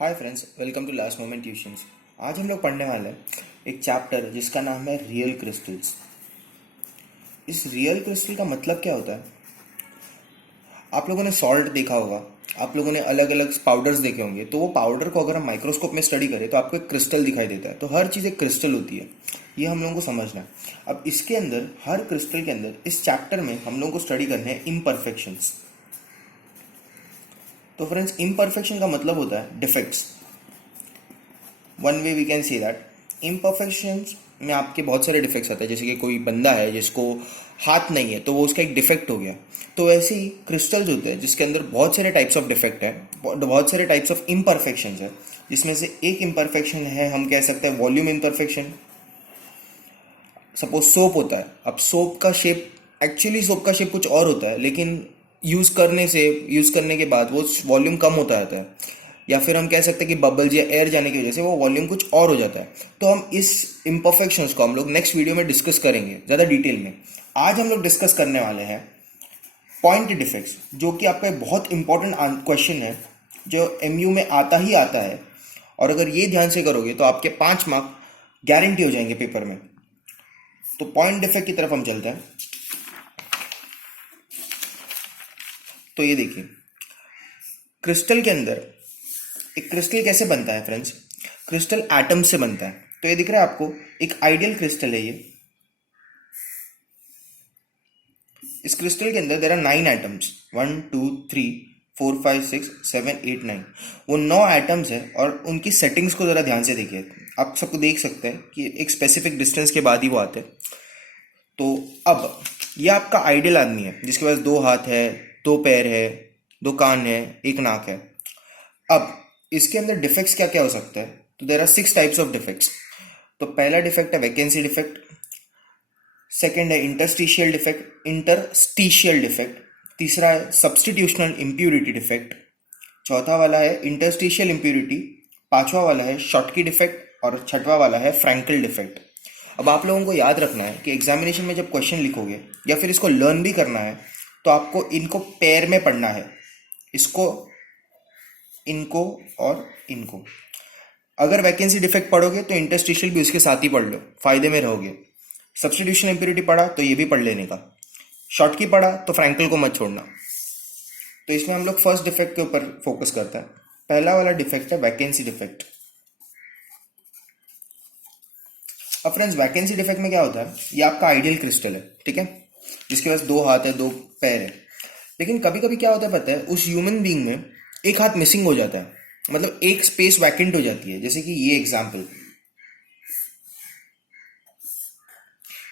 Hi friends, welcome to last moment tuitions. आज हम लोग पढ़ने वाले हैं एक चैप्टर जिसका नाम है रियल क्रिस्टल्स। इस रियल क्रिस्टल का मतलब क्या होता है? आप लोगों ने सॉल्ट देखा होगा, आप लोगों ने अलग अलग पाउडर्स देखे होंगे। तो वो पाउडर को अगर हम माइक्रोस्कोप में स्टडी करें तो आपको एक क्रिस्टल दिखाई देता है। तो हर चीज़ एक क्रिस्टल होती है, ये हम लोगों को समझना है। अब इसके अंदर, हर क्रिस्टल के अंदर, इस चैप्टर में हम लोगों को स्टडी करने हैं इम्परफेक्शंस। तो फ्रेंड्स, इम्परफेक्शन का मतलब होता है defects. One way we can see that imperfections में आपके बहुत सारे डिफेक्ट्स आते हैं। जैसे कि कोई बंदा है जिसको हाथ नहीं है, तो वो उसका एक डिफेक्ट हो गया। तो ऐसे ही क्रिस्टल्स होते हैं जिसके अंदर बहुत सारे टाइप्स ऑफ डिफेक्ट है, बहुत सारे टाइप्स ऑफ इम्परफेक्शंस है। जिसमें से एक इम्परफेक्शन है, हम कह सकते हैं वॉल्यूम इम्परफेक्शन। सपोज सोप होता है, अब सोप का शेप, एक्चुअली सोप का शेप कुछ और होता है, लेकिन यूज़ करने के बाद वो वॉल्यूम कम होता रहता है। या फिर हम कह सकते हैं कि बबल्स या एयर जाने की वजह से वो वॉल्यूम कुछ और हो जाता है। तो हम इस इम्परफेक्शंस को हम लोग नेक्स्ट वीडियो में डिस्कस करेंगे ज़्यादा डिटेल में। आज हम लोग डिस्कस करने वाले हैं पॉइंट डिफेक्ट्स, जो कि आपका एक बहुत इंपॉर्टेंट क्वेश्चन है जो एमयू में आता ही आता है। और अगर ये ध्यान से करोगे तो आपके 5 मार्क गारंटी हो जाएंगे पेपर में। तो पॉइंट डिफेक्ट की तरफ हम चलते हैं। तो ये देखिए, क्रिस्टल के अंदर एक क्रिस्टल कैसे बनता है फ्रेंड्स? क्रिस्टल एटम से बनता है। तो ये दिख रहा है आपको, एक आइडियल क्रिस्टल है ये। इस क्रिस्टल के अंदर देयर आर 9 एटम्स, 1 2 3 4 5 6 7 8 9। वो 9 एटम्स है और उनकी सेटिंग्स को ज़रा ध्यान से देखिए। आप सबको देख सकते हैं कि एक स्पेसिफिक डिस्टेंस के बाद ही वो आते हैं। तो अब ये आपका आइडियल आदमी है जिसके पास 2 हाथ है, 2 पैर है, 2 कान है, 1 नाक है। अब इसके अंदर डिफेक्ट्स क्या क्या हो सकता है? तो there are 6 types of defects. तो पहला डिफेक्ट है वैकेंसी डिफेक्ट। सेकंड है इंटरस्टिशियल डिफेक्ट। तीसरा है सब्स्टिट्यूशनल इम्प्यूरिटी डिफेक्ट। चौथा वाला है इंटरस्टिशियल इम्प्यूरिटी। पांचवा वाला है शॉटकी डिफेक्ट और छठवा वाला है फ्रैंकल डिफेक्ट। अब आप लोगों को याद रखना है कि एग्जामिनेशन में जब क्वेश्चन लिखोगे या फिर इसको लर्न भी करना है तो आपको इनको पेयर में पढ़ना है, इसको, इनको और इनको। अगर वैकेंसी डिफेक्ट पढ़ोगे तो इंटरस्टिशियल भी उसके साथ ही पढ़ लो, फायदे में रहोगे। सब्स्टिट्यूशन इम्प्योरिटी पढ़ा तो ये भी पढ़ लेने का। शॉर्ट की पढ़ा तो फ्रैंकल को मत छोड़ना। तो इसमें हम लोग फर्स्ट डिफेक्ट के ऊपर फोकस करते हैं। पहला वाला डिफेक्ट है वैकेंसी डिफेक्ट। अब फ्रेंड्स, वैकेंसी डिफेक्ट में क्या होता है? ये आपका आइडियल क्रिस्टल है, ठीक है, जिसके पास 2 हाथ है, 2 पैर है। लेकिन कभी कभी क्या होता है पता है? उस ह्यूमन बीइंग में एक हाथ मिसिंग हो जाता है, मतलब एक स्पेस वैकेंट हो जाती है। जैसे कि ये एग्जाम्पल,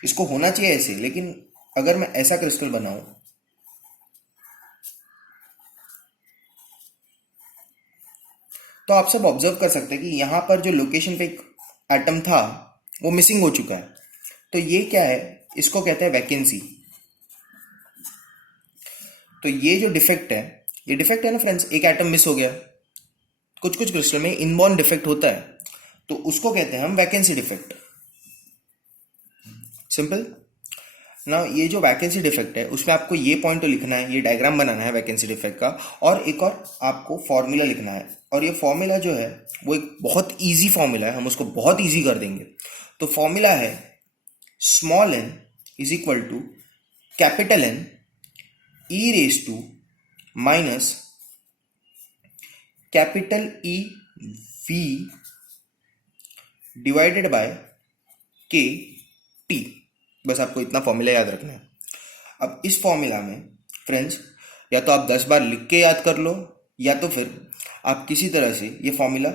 इसको होना चाहिए ऐसे, लेकिन अगर मैं ऐसा क्रिस्टल बनाऊं तो आप सब ऑब्जर्व कर सकते हैं कि यहां पर जो लोकेशन पे एक एटम था वो मिसिंग हो चुका है। तो ये क्या है? इसको कहते हैं वैकेंसी। तो ये जो डिफेक्ट है, ये डिफेक्ट है ना फ्रेंड्स, एक एटम मिस हो गया। कुछ कुछ क्रिस्टल में इनबॉर्न डिफेक्ट होता है, तो उसको कहते हैं हम वैकेंसी डिफेक्ट। सिंपल ना। ये जो वैकेंसी डिफेक्ट है उसमें आपको ये पॉइंट तो लिखना है, ये डायग्राम बनाना है वैकेंसी डिफेक्ट का, और एक और आपको फॉर्मूला लिखना है। और ये फॉर्मूला जो है वो एक बहुत इजी फॉर्मूला है, हम उसको बहुत इजी कर देंगे। तो फॉर्मूला है small n is equal to capital N E raise to minus capital E V divided by K T. बस आपको इतना फॉर्मूला याद रखना है। अब इस फॉर्मूला में फ्रेंड्स, या तो आप 10 बार लिख के याद कर लो, या तो फिर आप किसी तरह से ये फॉर्मूला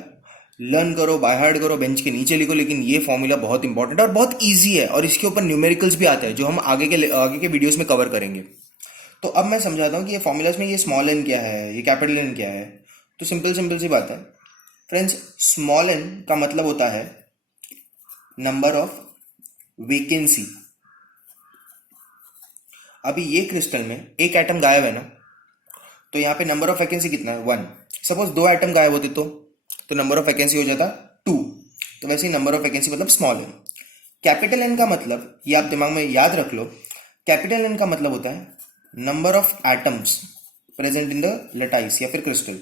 लर्न करो, बाय हार्ट करो, बेंच के नीचे लिखो। लेकिन ये फॉर्मूला बहुत इंपॉर्टेंट है और बहुत इजी है, और इसके ऊपर न्यूमेरिकल्स भी आते हैं जो हम आगे के वीडियोस में कवर करेंगे। तो अब मैं समझाता हूँ कि ये फॉर्मूलाज में ये स्मॉल एन क्या है, ये कैपिटल एन क्या है। तो सिंपल सी बात है फ्रेंड्स, स्मॉल एन का मतलब होता है नंबर ऑफ वेकेंसी। अभी ये क्रिस्टल में एक एटम गायब है ना, तो यहाँ पे नंबर ऑफ वैकेंसी कितना है? 1। सपोज 2 एटम गायब होते तो नंबर ऑफ वैकेंसी हो जाता 2। तो वैसे ही नंबर ऑफ वैकेंसी मतलब स्मॉल एन। कैपिटल एन का मतलब, ये आप दिमाग में याद रख लो, कैपिटल एन का मतलब होता है number of atoms present in the lattice या फिर क्रिस्टल।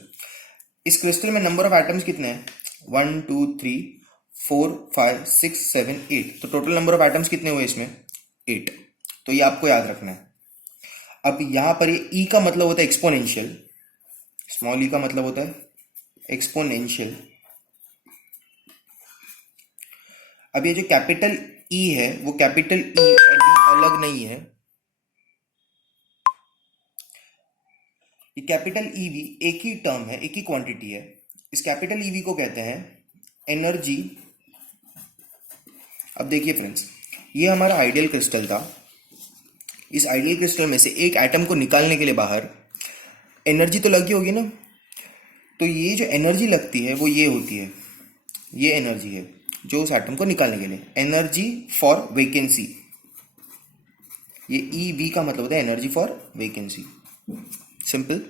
इस क्रिस्टल में नंबर ऑफ एटम्स कितने हैं? 1 2 3 4 5 6 7 8। तो टोटल नंबर ऑफ एटम्स कितने हुए इसमें? 8। तो ये आपको याद रखना है। अब यहां पर ये ई का मतलब होता है एक्सपोनेंशियल, स्मॉल ई का मतलब होता है एक्सपोनेंशियल। अब ये जो कैपिटल ई है वो कैपिटल ई और बी अलग नहीं है। ये कैपिटल ईवी एक ही टर्म है, एक ही क्वांटिटी है। इस कैपिटल ईवी को कहते हैं एनर्जी। अब देखिए फ्रेंड्स, ये हमारा आइडियल क्रिस्टल था। इस आइडियल क्रिस्टल में से एक एटम को निकालने के लिए बाहर एनर्जी तो लगी होगी ना। तो ये जो एनर्जी लगती है वो ये होती है, ये एनर्जी है जो उस एटम को निकालने के लिए, एनर्जी फॉर वेकेंसी। ये ई वी का मतलब होता है energy for vacancy. Simple.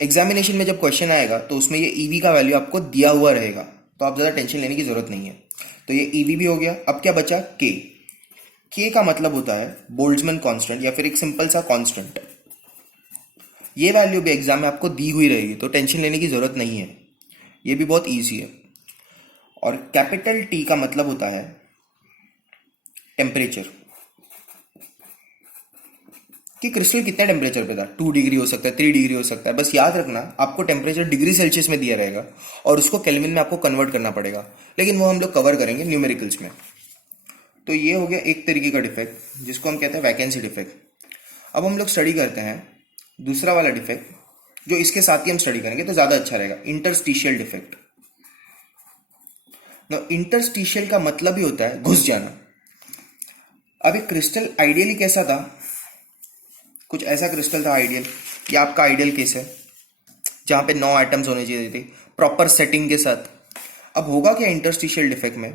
Examination में जब क्वेश्चन आएगा तो उसमें ये ईवी का वैल्यू आपको दिया हुआ रहेगा, तो आप ज़्यादा टेंशन लेने की जरूरत नहीं है। तो ये ईवी भी हो गया। अब क्या बचा? के। के का मतलब होता है बोल्ट्जमैन कांस्टेंट या फिर एक सिंपल सा कांस्टेंट। ये वैल्यू भी एग्जाम में आपको दी हुई रहेगी, तो टेंशन लेने की जरूरत नहीं है, ये भी बहुत ईजी है। और कैपिटल टी का मतलब होता है टेम्परेचर, कि क्रिस्टल कितने टेम्परेचर पे था। 2 डिग्री हो सकता है, 3 डिग्री हो सकता है। बस याद रखना आपको टेम्परेचर डिग्री सेल्सियस में दिया रहेगा और उसको केल्विन में आपको कन्वर्ट करना पड़ेगा, लेकिन वो हम लोग कवर करेंगे न्यूमेरिकल्स में। तो ये हो गया एक तरीके का डिफेक्ट जिसको हम कहते हैं वैकेंसी डिफेक्ट। अब हम लोग स्टडी करते हैं दूसरा वाला डिफेक्ट, जो इसके साथ ही हम स्टडी करेंगे तो ज्यादा अच्छा रहेगा, इंटरस्टिशियल डिफेक्ट। इंटरस्टिशियल का मतलब ही होता है घुस जाना। अब एक क्रिस्टल आइडियली कैसा था? कुछ ऐसा क्रिस्टल था आइडियल। ये आपका आइडियल केस है जहां पे 9 एटम्स होने चाहिए थे प्रॉपर सेटिंग के साथ। अब होगा क्या इंटरस्टिशियल डिफेक्ट में?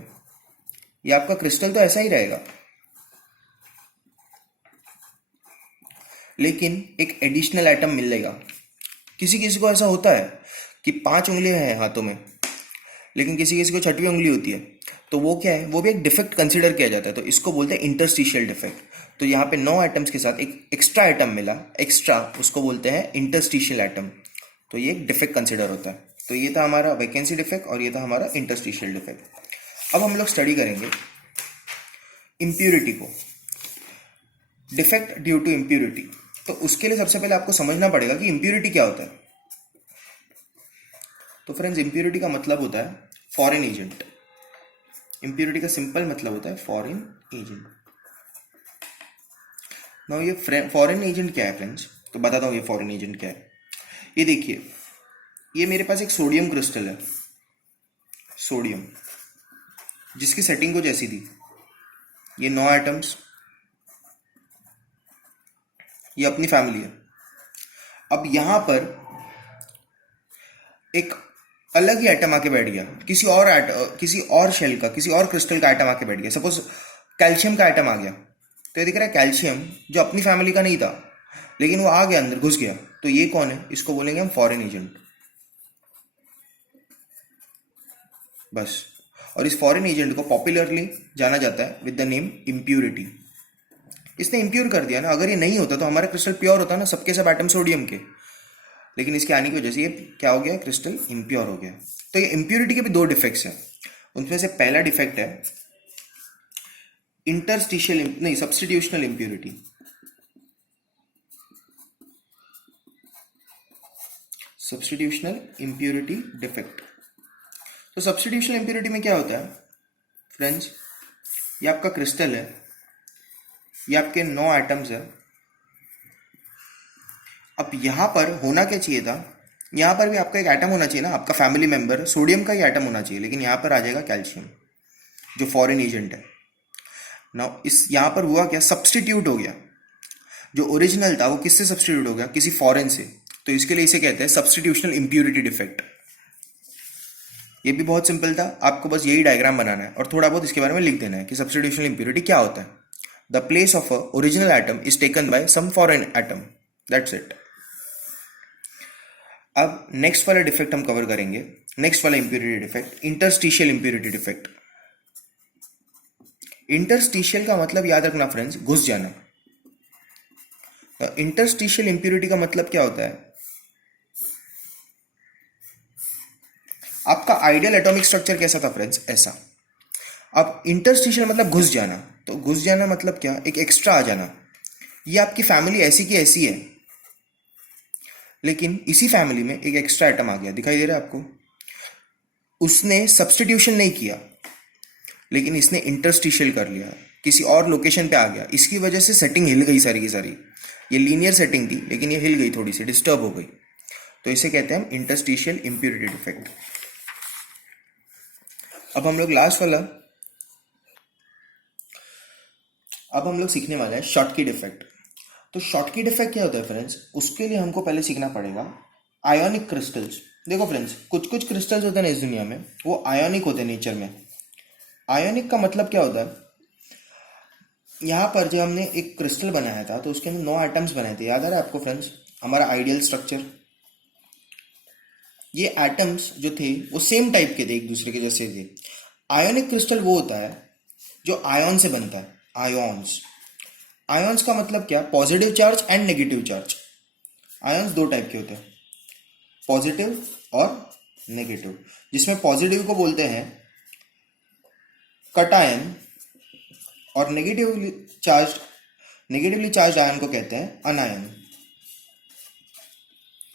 ये आपका क्रिस्टल तो ऐसा ही रहेगा, लेकिन एक एडिशनल एटम मिलेगा। किसी किसी को ऐसा होता है कि 5 उंगलियां हैं हाथों में, लेकिन किसी किसी को 6वीं उंगली होती है। तो वो क्या है? वो भी एक डिफेक्ट कंसीडर किया जाता है, तो इसको बोलते हैं इंटरस्टिशियल डिफेक्ट। तो यहाँ पे 9 एटम्स के साथ एक एक्स्ट्रा एटम मिला, एक्स्ट्रा, उसको बोलते हैं इंटरस्टिशियल एटम। तो ये एक डिफेक्ट कंसीडर होता है। तो ये था हमारा वैकेंसी डिफेक्ट और ये था हमारा इंटरस्टिशियल डिफेक्ट। अब हम लोग स्टडी करेंगे इम्प्यूरिटी को, डिफेक्ट ड्यू टू इम्प्यूरिटी। तो उसके लिए सबसे पहले आपको समझना पड़ेगा कि इम्प्यूरिटी क्या होता है। तो फ्रेंड्स, इम्प्यूरिटी का मतलब होता है फॉरेन एजेंट। इम्प्यूरिटी का सिंपल मतलब होता है फॉरेन एजेंट। नाउ ये फॉरेन एजेंट क्या है फ्रेंड्स? तो बताता हूँ ये फॉरेन एजेंट क्या है। ये देखिए, ये मेरे पास एक सोडियम क्रिस्टल है, सोडियम, जिसकी सेटिंग कुछ ऐसी थी। ये 9 एटम्स, ये अपनी फैमिली है। अब यहां पर एक अलग ही एटम आके बैठ गया, किसी और शेल का, किसी और क्रिस्टल का एटम आके बैठ गया। सपोज कैल्शियम का एटम आ गया। तो ये दिख रहा है कैल्शियम जो अपनी फैमिली का नहीं था, लेकिन वो आ गया अंदर, घुस गया। तो ये कौन है? इसको बोलेंगे हम फॉरेन एजेंट, बस। और इस फॉरेन एजेंट को पॉपुलरली जाना जाता है विद द नेम इम्प्यूरिटी। इसने इम्प्योर कर दिया ना। अगर ये नहीं होता तो हमारा क्रिस्टल प्योर होता ना, सबके सब एटम सोडियम के, लेकिन इसके आने की वजह से ये क्या हो गया? क्रिस्टल इम्प्योर हो गया। तो ये इम्प्योरिटी के भी 2 डिफेक्ट्स हैं। उनमें से पहला डिफेक्ट है इंटरस्टिशियल, नहीं, substitutional impurity. Substitutional impurity defect. तो सब्स्टिट्यूशनल इम्प्योरिटी में क्या होता है फ्रेंड्स? ये आपका क्रिस्टल है, ये आपके 9 एटम्स है। अब यहां पर होना क्या चाहिए था? यहां पर भी आपका एक एटम होना चाहिए ना, आपका फैमिली मेंबर सोडियम का ही एटम होना चाहिए, लेकिन यहां पर आ जाएगा कैल्शियम जो फॉरेन एजेंट है ना। इस यहां पर हुआ क्या? सब्स्टिट्यूट हो गया। जो ओरिजिनल था वो किससे सब्स्टिट्यूट हो गया? किसी फॉरेन से। तो इसके लिए इसे कहते हैं सब्स्टिट्यूशनल इम्प्यूरिटी डिफेक्ट। ये भी बहुत सिंपल था, आपको बस यही डायग्राम बनाना है और थोड़ा बहुत इसके बारे में लिख देना है कि सब्स्टिट्यूशनल इम्प्यूरिटी क्या होता है। The place of a original atom is taken by some foreign atom, that's it. अब नेक्स्ट वाला डिफेक्ट हम कवर करेंगे, नेक्स्ट वाला impurity defect, interstitial impurity defect. Interstitial का मतलब याद रखना फ्रेंड्स, घुस जाना। इंटरस्टिशियल इंप्यूरिटी का मतलब क्या होता है? आपका आइडियल एटॉमिक स्ट्रक्चर कैसा था फ्रेंड्स? ऐसा। अब इंटरस्टिशियल मतलब घुस जाना, तो घुस जाना मतलब क्या? एक एक्स्ट्रा आ जाना। ये आपकी फैमिली ऐसी की ऐसी है, लेकिन इसी फैमिली में एक एक्स्ट्रा एटम आ गया, दिखाई दे रहा है आपको? उसने सब्स्टिट्यूशन नहीं किया, लेकिन इसने इंटरस्टिशियल कर लिया, किसी और लोकेशन पे आ गया, इसकी वजह से सेटिंग हिल गई सारी की सारी। ये लीनियर सेटिंग थी, लेकिन ये हिल गई, थोड़ी सी डिस्टर्ब हो गई, तो इसे कहते हैं हम इंटरस्टिशियल इम्प्यूरिटी डिफेक्ट। अब हम लोग लास्ट वाला, अब हम लोग सीखने वाले हैं शॉटकी डिफेक्ट। तो शॉटकी डिफेक्ट क्या होता है फ्रेंड्स? उसके लिए हमको पहले सीखना पड़ेगा आयोनिक क्रिस्टल्स। देखो फ्रेंड्स, कुछ कुछ क्रिस्टल्स होते हैं ना इस दुनिया में, वो आयोनिक होते हैं नेचर में। आयोनिक का मतलब क्या होता है? यहाँ पर जब हमने एक क्रिस्टल बनाया था तो उसके अंदर 9 एटम्स बनाए थे, याद आ रहा है आपको फ्रेंड्स? हमारा आइडियल स्ट्रक्चर, ये एटम्स जो थे वो सेम टाइप के थे, एक दूसरे के जैसे थे। आयोनिक क्रिस्टल वो होता है जो आयन से बनता है, आयोन्स। आयोन्स का मतलब क्या? Positive charge and negative charge. Ions दो टाइप के होते हैं, पॉजिटिव और नेगेटिव, जिसमें पॉजिटिव को बोलते हैं कटायन और नेगेटिवली चार्ज आयन को कहते हैं अनायन।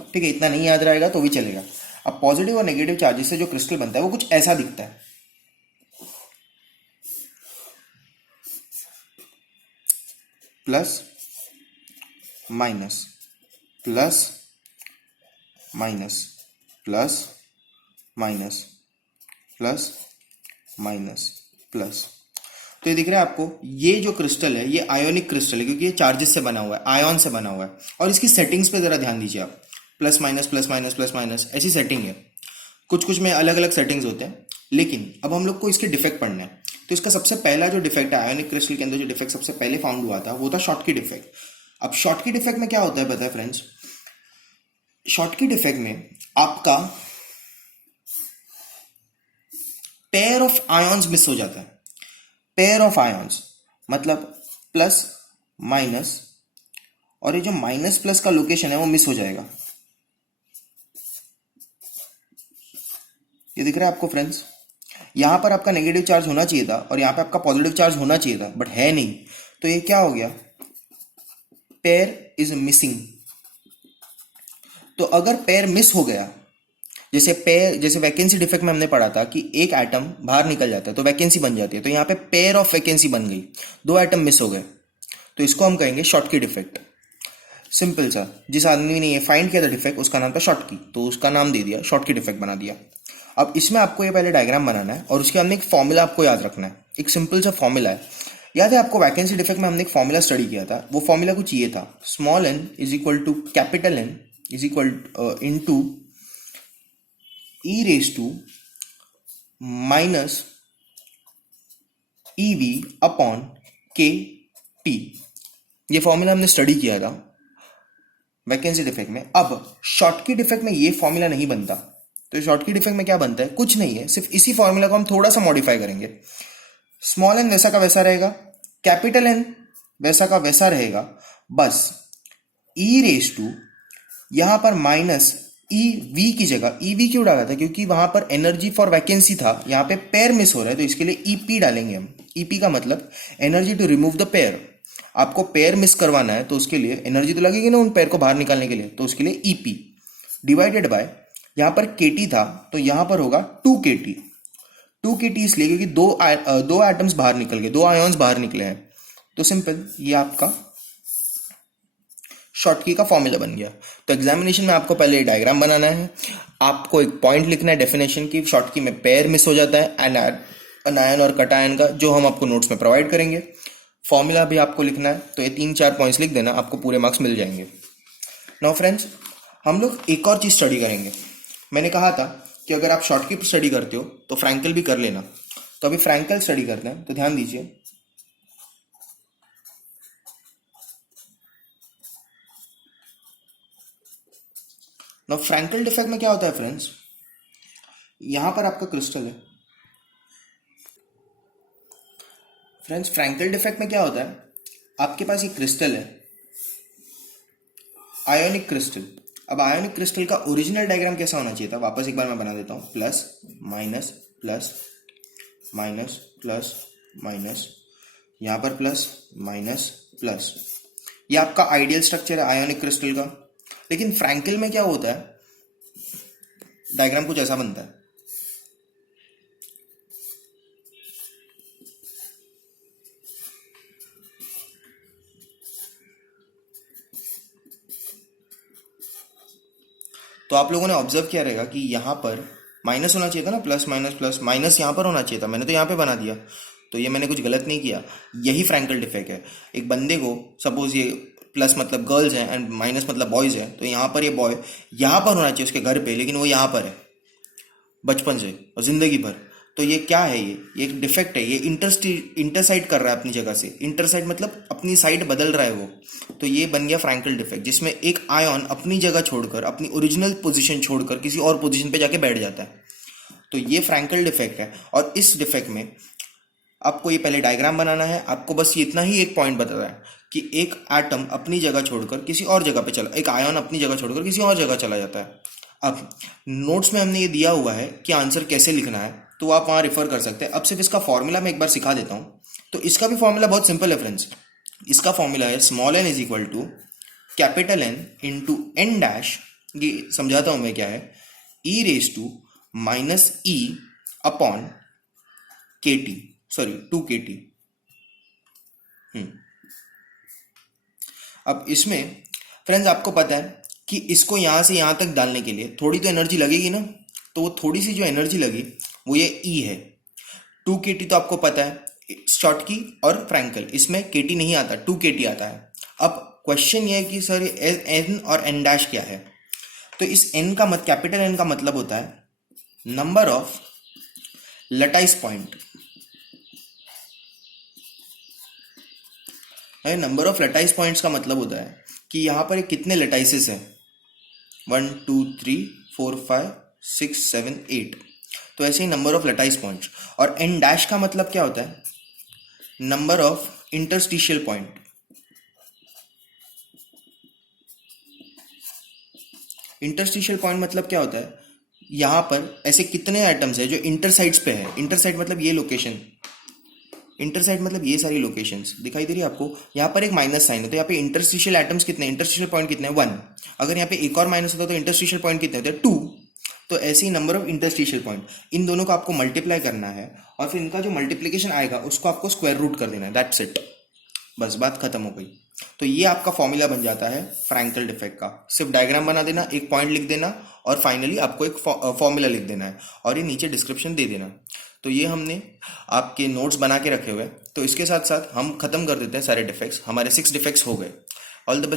ठीक है, इतना नहीं याद रहेगा तो भी चलेगा। अब पॉजिटिव और नेगेटिव चार्जेस से जो क्रिस्टल बनता है वो कुछ ऐसा दिखता है। Plus minus, plus minus, plus minus, plus minus, plus. तो ये दिख रहा है आपको? ये जो क्रिस्टल है ये आयोनिक क्रिस्टल है, क्योंकि ये चार्जेस से बना हुआ है, आयन से बना हुआ है। और इसकी सेटिंग्स पे जरा ध्यान दीजिए आप, plus minus plus minus plus minus, ऐसी सेटिंग है। कुछ कुछ में अलग अलग सेटिंग्स होते हैं, लेकिन अब हम लोग को इसके डिफेक्ट पढ़ना है। तो इसका सबसे पहला जो डिफेक्ट है आयोनिक क्रिस्टल के अंदर, जो डिफेक्ट सबसे पहले फाउंड हुआ था वो था शॉटकी डिफेक्ट। अब शॉटकी डिफेक्ट में क्या होता है पता है फ्रेंड्स? शॉटकी डिफेक्ट में आपका पेयर ऑफ आयन्स मिस हो जाता है। पेयर ऑफ आयन्स मतलब प्लस माइनस, और ये जो माइनस प्लस का लोकेशन है वो मिस हो जाएगा। ये दिख रहा है आपको फ्रेंड्स? यहां पर आपका नेगेटिव चार्ज होना चाहिए था और यहां पे आपका पॉजिटिव चार्ज होना चाहिए था, बट है नहीं। तो ये क्या हो गया? Pair is missing. तो अगर पेयर मिस हो गया, जैसे वैकेंसी डिफेक्ट में हमने पढ़ा था कि एक एटम बाहर निकल जाता है तो वैकेंसी बन जाती है, तो यहाँ पे पेयर ऑफ वैकेंसी बन गई, 2 एटम मिस हो गए, तो इसको हम कहेंगे शॉटकी डिफेक्ट। सिंपल सा, जिस आदमी ने ये फाइंड किया था डिफेक्ट, उसका नाम था शॉटकी, तो उसका नाम दे दिया, शॉटकी डिफेक्ट बना दिया। अब इसमें आपको ये पहले डायग्राम बनाना है और उसके हमने एक फॉर्मूला आपको याद रखना है। एक सिंपल सा फॉर्मूला है, याद है आपको? वैकेंसी डिफेक्ट में हमने एक फॉर्मूला स्टडी किया था, वो फॉर्मूला कुछ ये था, small N is equal to capital N is equal into E raise to minus E V upon के टी। ये फॉर्मूला हमने स्टडी किया था वैकेंसी डिफेक्ट में। अब शॉटकी डिफेक्ट में ये फॉर्मूला नहीं बनता, तो शॉटकी डिफेक्ट में क्या बनता है? कुछ नहीं है, सिर्फ इसी फॉर्मूला को हम थोड़ा सा मॉडिफाई करेंगे। स्मॉल एन वैसा का वैसा रहेगा, कैपिटल एन वैसा का वैसा रहेगा, बस ई रेज टू यहां पर माइनस ई वी की जगह ई वी क्यों डाला था? क्योंकि वहां पर एनर्जी फॉर वैकेंसी था, यहाँ पे पेयर मिस हो रहा है, तो इसके लिए ईपी डालेंगे हम। ईपी का मतलब energy to remove the pair. आपको पेयर मिस करवाना है तो उसके लिए एनर्जी तो लगेगी ना उन पेयर को बाहर निकालने के लिए, तो उसके लिए ईपी डिवाइडेड बाय, यहाँ पर केटी था तो यहाँ पर होगा 2 kT। 2 kT इसलिए क्योंकि दो एटम्स बाहर निकल गए, 2 आयन्स बाहर निकले हैं। तो सिंपल, ये आपका शॉटकी का फॉर्मूला बन गया। तो एग्जामिनेशन में आपको पहले डायग्राम बनाना है, आपको एक पॉइंट लिखना है डेफिनेशन की, शॉटकी में पेयर मिस हो जाता है अनायन और कटायन का, जो हम आपको नोट्स में प्रोवाइड करेंगे। फॉर्मूला भी आपको लिखना है, तो ये 3-4 पॉइंट्स लिख देना, आपको पूरे मार्क्स मिल जाएंगे। नाउ फ्रेंड्स, हम लोग एक और चीज स्टडी करेंगे। मैंने कहा था कि अगर आप शॉटकी स्टडी करते हो तो फ्रैंकल भी कर लेना, तो अभी फ्रैंकल स्टडी करते हैं, तो ध्यान दीजिए। ना फ्रैंकल डिफेक्ट में क्या होता है फ्रेंड्स? यहां पर आपका क्रिस्टल है फ्रेंड्स। फ्रैंकल डिफेक्ट में क्या होता है? आपके पास एक क्रिस्टल है, आयोनिक क्रिस्टल, अब आयोनिक क्रिस्टल का ओरिजिनल डायग्राम कैसा होना चाहिए था, वापस एक बार मैं बना देता हूँ। Plus minus plus minus plus minus, यहाँ पर प्लस माइनस प्लस। ये आपका आइडियल स्ट्रक्चर है आयोनिक क्रिस्टल का। लेकिन फ्रैंकल में क्या होता है, डायग्राम कुछ ऐसा बनता है। तो आप लोगों ने ऑब्जर्व किया रहेगा कि यहाँ पर माइनस होना चाहिए था ना, प्लस माइनस प्लस माइनस यहाँ पर होना चाहिए था, मैंने तो यहाँ पे बना दिया। तो ये मैंने कुछ गलत नहीं किया, यही फ्रैंकल डिफेक्ट है। एक बंदे को सपोज ये प्लस मतलब गर्ल्स हैं एंड माइनस मतलब बॉयज़ हैं, तो यहाँ पर ये बॉय यहाँ पर होना चाहिए उसके घर पे, लेकिन वो यहाँ पर है बचपन से और ज़िंदगी भर। तो ये क्या है, ये एक डिफेक्ट है। ये इंटरसाइड कर रहा है अपनी जगह से। इंटरसाइड मतलब अपनी साइड बदल रहा है वो। तो ये बन गया फ्रैंकल डिफेक्ट, जिसमें एक आयन अपनी जगह छोड़कर, अपनी ओरिजिनल पोजीशन छोड़कर किसी और पोजीशन पे जाके बैठ जाता है। तो ये फ्रैंकल डिफेक्ट है। और इस डिफेक्ट में आपको ये पहले डायग्राम बनाना है। आपको बस ये इतना ही एक पॉइंट बताना है कि एक एटम अपनी जगह छोड़कर किसी और जगह पे चला, एक आयन अपनी जगह छोड़कर किसी और जगह चला जाता है। अब नोट्स में हमने ये दिया हुआ है कि आंसर कैसे लिखना है, तो आप वहाँ रेफर कर सकते हैं। अब सिर्फ इसका फॉर्मूला मैं एक बार सिखा देता हूँ। तो इसका भी फॉर्मूला बहुत सिंपल है फ्रेंड्स। इसका फॉर्मूला है small N is equal to capital N into n dash, ये समझाता हूँ मैं क्या है, e raise to minus e upon के टी, सॉरी 2 kT। अब इसमें फ्रेंड्स आपको पता है कि इसको यहाँ से यहाँ तक डालने के लिए थोड़ी तो एनर्जी लगेगी ना। तो वो थोड़ी सी जो एनर्जी लगी वो ये ई है। 2 kT तो आपको पता है शॉर्ट की और फ्रैंकल, इसमें केटी नहीं आता, 2 kT आता है। अब क्वेश्चन ये है कि सर एन और एन डैश क्या है। तो इस एन का कैपिटल एन का मतलब होता है number of lattice point. Number of lattice points का मतलब होता है कि यहाँ पर कितने लटाइसेस हैं, 1 2 3 4 5 6 7 8। तो ऐसे ही नंबर ऑफ लटाइस पॉइंट्स। और एन डैश का मतलब क्या होता है, number of interstitial point. Interstitial point मतलब क्या होता है, यहाँ पर ऐसे कितने आइटम्स है जो इंटरसाइड्स पे है। इंटरसाइड मतलब ये लोकेशन, इंटरसाइड मतलब ये सारी लोकेशंस दिखाई दे रही है आपको। यहाँ पर एक माइनस साइन है, तो यहाँ पे इंटरस्टिशियल एटम्स कितने, इंटरस्टिशियल पॉइंट कितने हैं, 1। अगर यहाँ पे एक और माइनस होता तो इंटरस्टिशियल पॉइंट कितने होते हैं, 2। तो ऐसे ही नंबर ऑफ इंटरस्टिशियल पॉइंट, इन दोनों को आपको मल्टीप्लाई करना है और फिर इनका जो मल्टीप्लीकेशन आएगा उसको आपको स्क्वायर रूट कर देना है, दैट्स इट, बस बात खत्म हो गई। तो ये आपका फॉर्मूला बन जाता है फ्रैंकल डिफेक्ट का। सिर्फ डायग्राम बना देना, एक पॉइंट लिख देना और फाइनली आपको एक फॉर्मूला लिख देना है और ये नीचे डिस्क्रिप्शन दे देना। तो ये हमने आपके नोट्स बना के रखे हुए हैं। तो इसके साथ साथ हम खत्म कर देते हैं सारे डिफेक्ट्स। हमारे 6 डिफेक्ट्स हो गए। All the best.